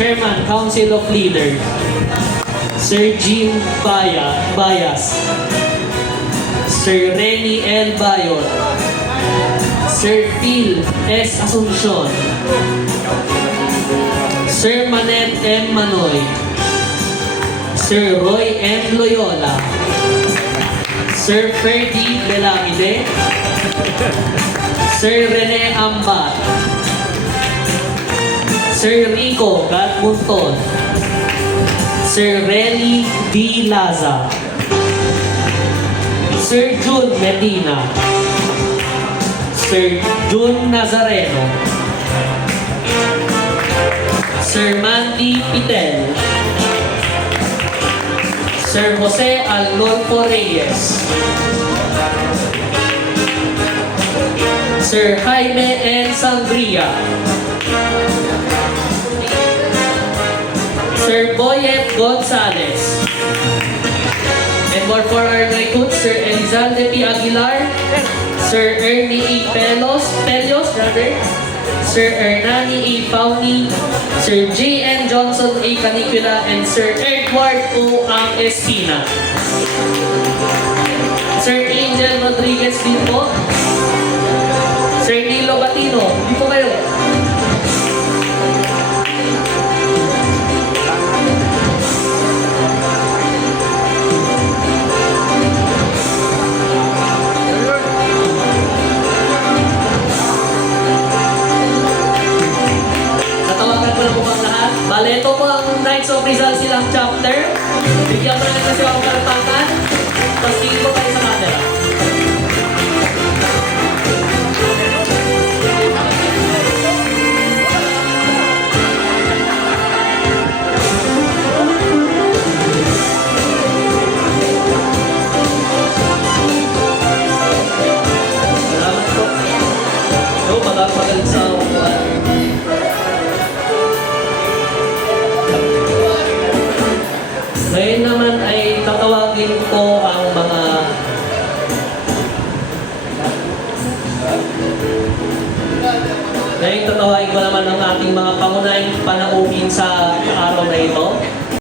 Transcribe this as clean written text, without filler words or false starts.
Chairman, Council of Leaders, Sir Jean Bayas, Sir Renny L. Bayot, Sir Phil S. Asuncion, Sir Manet M. Manoy, Sir Roy M. Loyola, Sir Ferdy Belamide, Sir Rene Ambat, Sir Rico Gatmunton, Sir Relly D. Laza, Sir Jun Medina, Sir Jun Nazareno, Sir Mandy Pitel, Sir Jose Arnolfo Reyes, Sir Jaime N. Sangria, Sir Boyet Gonzales, and more for our recruits, Sir Elizalde P. Aguilar, Sir Ernie E. Pelios, Sir Hernani E. Pauni, Sir J. N. Johnson A. Canicula, and Sir Edward O. Ang Espina. Sir Angel Rodriguez din po. Sir Nilo Batino, hindi po kayo. Bale, ito po ang Knights of Rizal silang chapter. Bigyan ko na lang kasi ako kalapakan. Tapos tingin ko kayo sa camera. Salamat po. So, magaling sa upuan. Ngayon naman ay tatawagin ko ang mga naman ang ating mga pangunahing panauhin sa araw na ito.